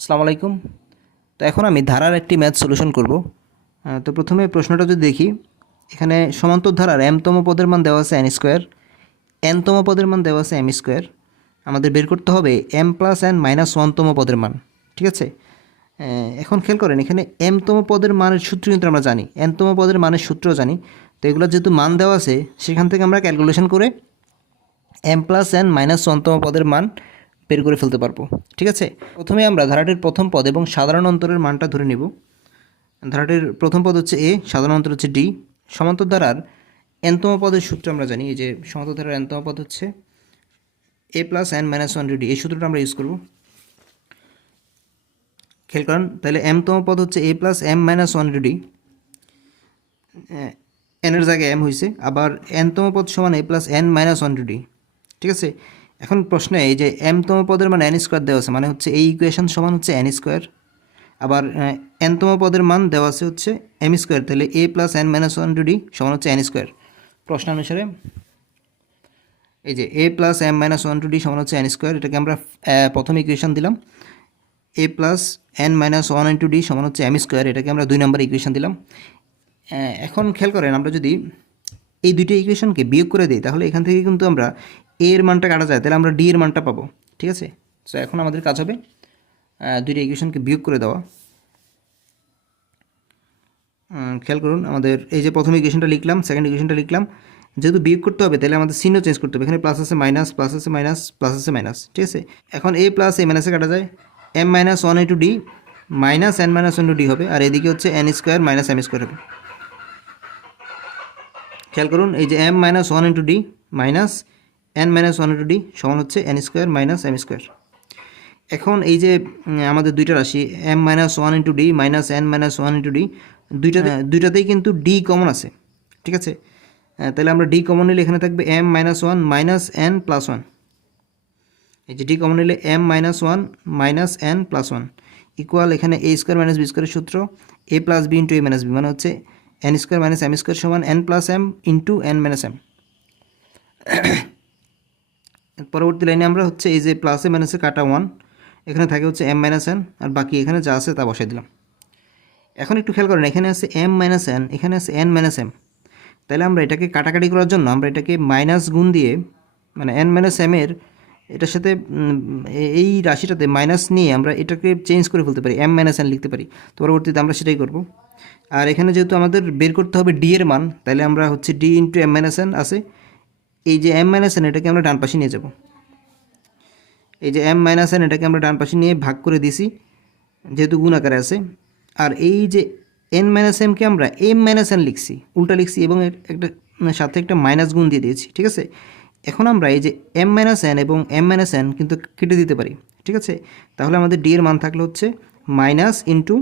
আসসালামু আলাইকুম। তো এখন আমি ধারার একটি ম্যাথ সলিউশন করব। তো প্রথমে প্রশ্নটা যদি দেখি, এখানে সমান্তর ধারার এমতম পদের মান দেওয়া আছে এন স্কোয়ার, এনতম পদের মান দেওয়া আছে এম স্কোয়ার। আমাদের বের করতে হবে এম প্লাস এন মাইনাস ওয়ানতম পদের মান। ঠিক আছে, এখন খেয়াল করেন, এখানে এমতম পদের মানের সূত্র কিন্তু আমরা জানি, এনতম পদের মানের সূত্রও জানি। তো এগুলো যেহেতু মান দেওয়া আছে, সেখান থেকে আমরা ক্যালকুলেশন করে এম প্লাস এন মাইনাস ওয়ানতম পদের মান বের করে ফেলতে পারবো। ঠিক আছে, প্রথমে আমরা ধারাটির প্রথম পদ এবং সাধারণ অন্তরের মানটা ধরে নিব। ধারাটির প্রথম পদ হচ্ছে এ, সাধারণ অন্তর হচ্ছে ডি। সমান্তর ধারার এনতম পদের সূত্র আমরা জানি, এই যে সমান্তর ধারার এনতম পদ হচ্ছে a plus N minus one d. এই সূত্রটা আমরা ইউজ করব। খেয়াল করেন, তাহলে এমতম পদ হচ্ছে a plus m minus one d. এনের জায়গায় এম হয়েছে, আবার এনতম পদ সমান a plus N minus one d. ঠিক আছে, এখন প্রশ্নে এই যে এমতম পদের মান এন স্কোয়ার দেওয়া আছে, মানে হচ্ছে এই ইকুয়েশন সমান হচ্ছে এন স্কোয়ার। আবার এনতম পদের মান দেওয়া আছে হচ্ছে এম স্কোয়ার, তাহলে a plus N minus one d সমান হচ্ছে এন স্কোয়ার। প্রশ্ন অনুসারে এই যে a plus m minus one d সমান হচ্ছে এন স্কোয়ার, এটাকে আমরা প্রথম ইকুয়েশন দিলাম। A plus N minus one into D সমান হচ্ছে এম স্কোয়ার, এটাকে আমরা 2 নম্বর ইকুয়েশন দিলাম। এখন খেয়াল করেন, আমরা যদি এই দুইটা ইকুয়েশনকে বিয়োগ করে দিই, তাহলে এখান থেকে কিন্তু আমরা এ এর মানটা কাটা যায়, তাহলে আমরা ডি এর মানটা পাবো। ঠিক আছে, সো এখন আমাদের কাজ হবে দুইটা ইকুয়েশনকে বিয়োগ করে দেওয়া। খেয়াল করুন, আমাদের এই যে প্রথম ইকুয়েশনটা লিখলাম, সেকেন্ড ইকুয়েশনটা লিখলাম, যেহেতু বিয়োগ করতে হবে তাহলে আমাদের চিহ্ন চেঞ্জ করতে হবে। এখানে প্লাস আছে মাইনাস, প্লাস আছে মাইনাস, প্লাস আছে মাইনাস। ঠিক আছে, এখন এ প্লাস এ মাইনাসে কাটা যায়, M minus one into D minus N minus one into D হবে, আর এদিকে হচ্ছে N square minus M square হবে। খেয়াল করুন, এই যে M minus one into D minus N minus one into D সমান হচ্ছে N square minus M square. এখন এই যে আমাদের দুইটা রাশি M minus one into D minus N minus one into d, দুইটাতেই কিন্তু ডি কমন আছে। ঠিক আছে, তাহলে আমরা ডি কমন নিলে এখানে থাকবে m minus one minus n plus one. এই যে ডি কমন নিলে m minus one minus n plus one equal, এখানে এ স্কোয়ার মাইনাস বি স্কোয়ারের সূত্র a plus b into a minus b, মানে হচ্ছে N square minus M square সমান n plus m into n minus m. পরবর্তী লাইনে আমরা হচ্ছে এই যে প্লাসে মাইনাসে কাটা ওয়ান, এখানে থাকে হচ্ছে এম মাইনাস এন, আর বাকি এখানে যা আছে তা বসাই দিলাম। এখন একটু খেয়াল করেন, এখানে আছে এম মাইনাস এন, এখানে আছে এন মাইনাস এম। তাহলে আমরা এটাকে কাটাকাটি করার জন্য আমরা এটাকে মাইনাস গুণ দিয়ে, মানে এন মাইনাস এমের এটার সাথে এই রাশিটাতে মাইনাস নিয়ে আমরা এটাকে চেঞ্জ করে ফেলতে পারি, এম মাইনাস এন লিখতে পারি। তো পরবর্তীতে আমরা সেটাই করব। আর এখানে যেহেতু আমাদের বের করতে হবে ডি এর মান, তাহলে আমরা হচ্ছে D into M minus N আছে, এই যে এম মাইনাস এন এটাকে আমরা ডান পাশে নিয়ে যাব। এই যে এম মাইনাস এন এটাকে আমরা ডান পাশে নিয়ে ভাগ করে দিছি, যেহেতু গুণ আকারে আছে। আর এই যে এন মাইনাস এমকে আমরা এম মাইনাস এন লিখছি, উল্টা লিখছি, এবং একটা সাথে একটা মাইনাস গুণ দিয়ে দিয়েছি। ঠিক আছে, এখন আমরা এই যে এম মাইনাস এন এবং এম মাইনাস এন কিন্তু কেটে দিতে পারি। ঠিক আছে, তাহলে আমাদের ডি এর মান থাকলে হচ্ছে minus into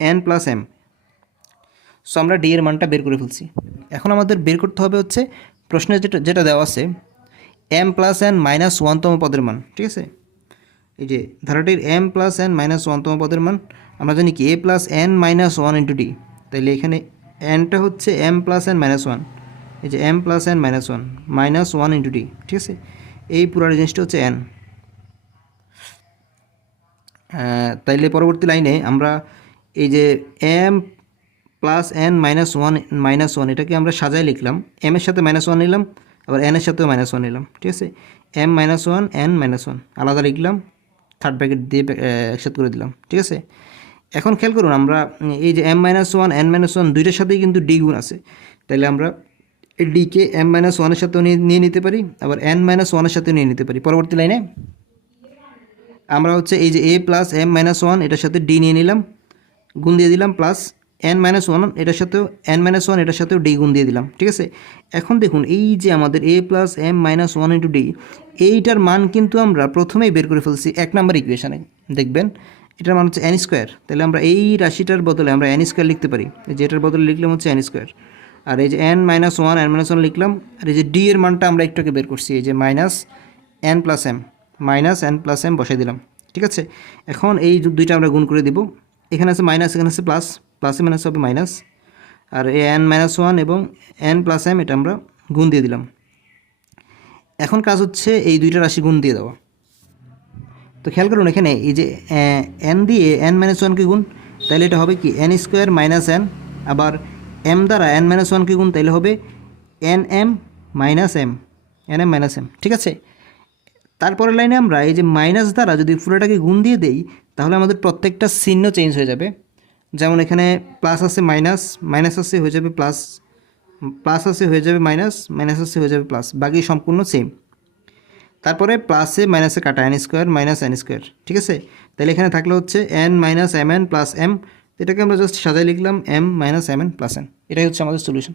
N plus M. So আমরা ডি এর মানটা বের করে ফেলছি। এখন আমাদের বের করতে হবে হচ্ছে প্রশ্নে যেটা যেটা দেওয়া আছে এম প্লাস এন মাইনাস ওয়ানতম পদের মান। ঠিক আছে, এই যে ধারাটির এম প্লাস এন মাইনাস ওয়ানতম পদের মান আমরা জানি কি a plus N minus one into d. তাইলে এখানে এনটা হচ্ছে m plus N minus one, এই যে M plus N minus one into d. ঠিক আছে, এই পুরো জিনিসটা হচ্ছে এন। তাইলে পরবর্তী লাইনে আমরা এই যে M plus N minus one এটাকে আমরা সাজায় লিখলাম, এম এর সাথে মাইনাস ওয়ান নিলাম, আবার এন এর সাথেও মাইনাস ওয়ান নিলাম। ঠিক আছে, M minus one N minus one আলাদা লিখলাম, থার্ড ব্র্যাকেট দিয়ে একসাথে করে দিলাম। ঠিক আছে, এখন খেয়াল করুন, আমরা এই যে M minus one N minus one দুইটার সাথেই কিন্তু ডি গুণ আছে, তাহলে আমরা এই ডিকে এম মাইনাস ওয়ানের সাথেও নিয়ে নিতে পারি, আবার এন মাইনাস ওয়ানের সাথেও নিয়ে নিতে পারি। পরবর্তী লাইনে আমরা হচ্ছে এই যে a plus m minus one এটার সাথে ডি নিয়ে নিলাম, গুণ দিয়ে দিলাম, প্লাস এন মাইনাস ওয়ান এটার সাথেও এন মাইনাস ওয়ান এটার সাথেও ডি গুণ দিয়ে দিলাম। ঠিক আছে, এখন দেখুন এই যে আমাদের a plus m minus one into d, এইটার মান কিন্তু আমরা প্রথমেই বের করে ফেলছি 1 নম্বর ইকুয়েশানে। দেখবেন এটার মান হচ্ছে এন স্কোয়ার, তাহলে আমরা এই রাশিটার বদলে আমরা এন স্কোয়ার লিখতে পারি, যে এটার বদলে লিখলাম হচ্ছে এন স্কোয়ার। আর এই যে এন মাইনাস ওয়ান লিখলাম, আর এই যে ডি এর মানটা আমরা একটুকে বের করছি, এই যে মাইনাস এন প্লাস এম বসাই দিলাম। ঠিক আছে, এখন এই দুইটা আমরা গুণ করে দিব, এখানে আছে মাইনাস, এখানে আছে প্লাস, প্লাসে মাইনাস হবে মাইনাস, আর এ এন মাইনাস ওয়ান এবং এন প্লাস এম এটা আমরা গুণ দিয়ে দিলাম। এখন কাজ হচ্ছে এই দুইটা রাশি গুণ দিয়ে দেওয়া। তো খেয়াল করুন এখানে এই যে এন দিয়ে এন মাইনাস ওয়ানকে গুণ, তাহলে এটা হবে কি এন স্কোয়ার মাইনাস এন, আবার এম দ্বারা এন মাইনাস ওয়ানকে গুণ, তাহলে হবে N M minus M, N M minus M. ঠিক আছে, তারপরের লাইনে আমরা এই যে মাইনাস দ্বারা যদি পুরোটাকে গুণ দিয়ে দেই, তাহলে আমাদের প্রত্যেকটা চিহ্ন চেঞ্জ হয়ে যাবে। যেমন এখানে প্লাস আছে মাইনাস, মাইনাস আছে হয়ে যাবে প্লাস, প্লাস আছে হয়ে যাবে মাইনাস, মাইনাস আছে হয়ে যাবে প্লাস, বাকি সম্পূর্ণ সেম। তারপরে প্লাসে মাইনাসে কাটা N square minus N square. ঠিক আছে, তাহলে এখানে থাকলে হচ্ছে N minus M N plus M, এটাকে আমরা জাস্ট সাজায় লিখলাম M minus M N plus N. এটাই হচ্ছে আমাদের সলিউশন।